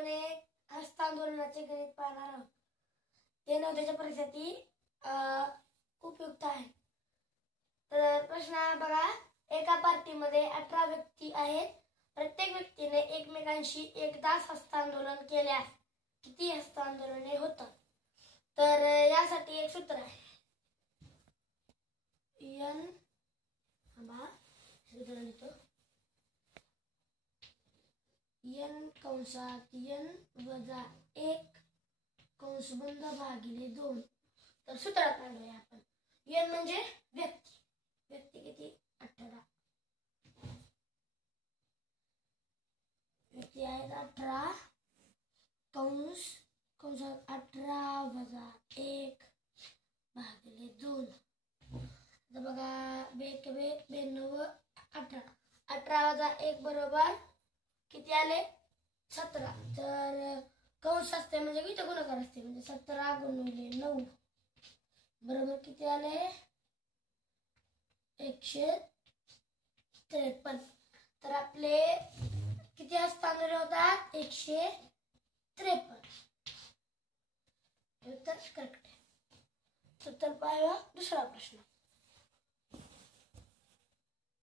आपण एक हस्तांदोलनाचे गणित पाहणार आहोत. ते 9वीच्या परीक्षेसाठी उपयुक्त आहे. तर प्रश्न आहे बघा, एका पार्टीमध्ये 18 व्यक्ती आहेत. प्रत्येक व्यक्तीने एकमेकांशी एकदाच हस्तांदोलन केल्यास किती हस्तांदोलने होतात? तर यासाठी एक सूत्र आहे. n कंसात n वजा 1 कंसबंद भागिले 2. तर सूत्रात मांडूया आपण. n म्हणजे व्यक्ती. व्यक्ती किती? 18. व्यक्ती आहेत 18. कंसात 18 वजा 1 भागिले 2. आता बघा, 92 18. 18 वजा 1 बरोबर किती आले? 17. तर कंस असते म्हणजे किती गुणाकार असते म्हणजे 17 गुणिले 9 बरोबर किती आले? 153. तर आपले किती हस्तांदोलन होतात? 153. उत्तर करेक्ट आहे. तर पाहूया दुसरा प्रश्न.